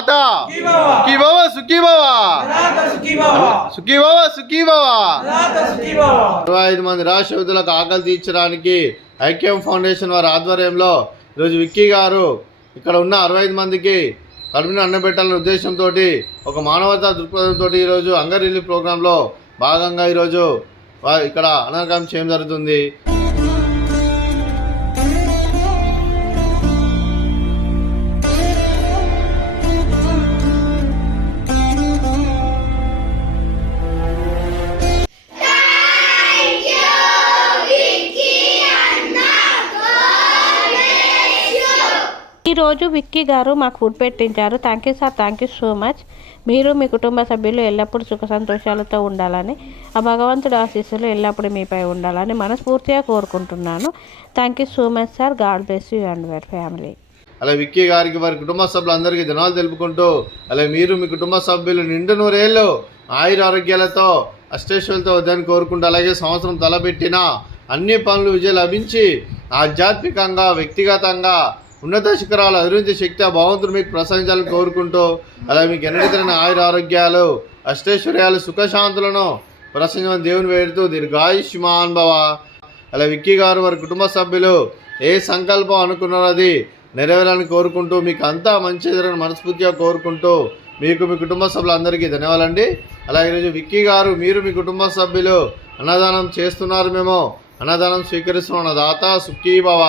అన్నదాత సుఖీ భవ సుఖీ భవ సుఖీ భవ సుఖీ భవ. 25 మంది రాష్ట్ర యువతులకు ఆకలి తీర్చడానికి ఐక్యం ఫౌండేషన్ వారి ఆధ్వర్యంలో ఈరోజు విక్కీ గారు ఇక్కడ ఉన్న 65 మందికి కడుపుని అన్నబెట్టాలనే ఉద్దేశంతో ఒక మానవతా దృక్పథంతో ఈరోజు హంగర్ రిలీఫ్ ప్రోగ్రాంలో భాగంగా ఈరోజు ఇక్కడ అన్నదానం చేయడం జరుగుతుంది. ఈరోజు విక్కీ గారు మాకు ఫుడ్ పెట్టించారు. Thank you sir, thank you so much. మీరు మీ కుటుంబ సభ్యులు ఎల్లప్పుడూ సుఖ సంతోషాలతో ఉండాలని, ఆ భగవంతుడి ఆశీస్సులు ఎల్లప్పుడూ మీపై ఉండాలని మనస్ఫూర్తిగా కోరుకుంటున్నాను. Thank you so much sir. God bless you and your family. అలా విక్కీ గారికి వారి కుటుంబ సభ్యులందరికీ ధన్యవాదాలు తెలుపుకుంటూ, అలా మీరు మీ కుటుంబ సభ్యులు నిండు నూరేళ్ళు ఆయుర ఆరోగ్యాలతో అష్టైశ్వర్యాలతో వద్దని కోరుకుంటూ, అలాగే సంవత్సరం తలపెట్టిన అన్ని పనులు విజయం లభించి ఆధ్యాత్మికంగా వ్యక్తిగతంగా ఉన్నత శిఖరాలు అభివృద్ధి శక్తి ఆ భగవంతుడు మీకు ప్రసాదించాలని కోరుకుంటూ, అలా మీకు ఎన్నడితేనే ఆయుర ఆరోగ్యాలు అష్టైశ్వర్యాలు సుఖశాంతులను ప్రసంగం దేవుని వేడుతూ దీర్ఘాయుష్మాన్ భవ. అలా విక్కీ గారు వారి కుటుంబ సభ్యులు ఏ సంకల్పం అనుకున్నారో అది నెరవేరాలని కోరుకుంటూ, మీకు అంతా మంచి జరగని మనస్ఫూర్తిగా కోరుకుంటూ, మీకు మీ కుటుంబ సభ్యులందరికీ ధన్యవాదాలండి. అలా ఈరోజు విక్కీ గారు మీరు మీ కుటుంబ సభ్యులు అన్నదానం చేస్తున్నారు, మేము అన్నదానం స్వీకరిస్తున్నాం. అన్నదాత సుఖీ భవ.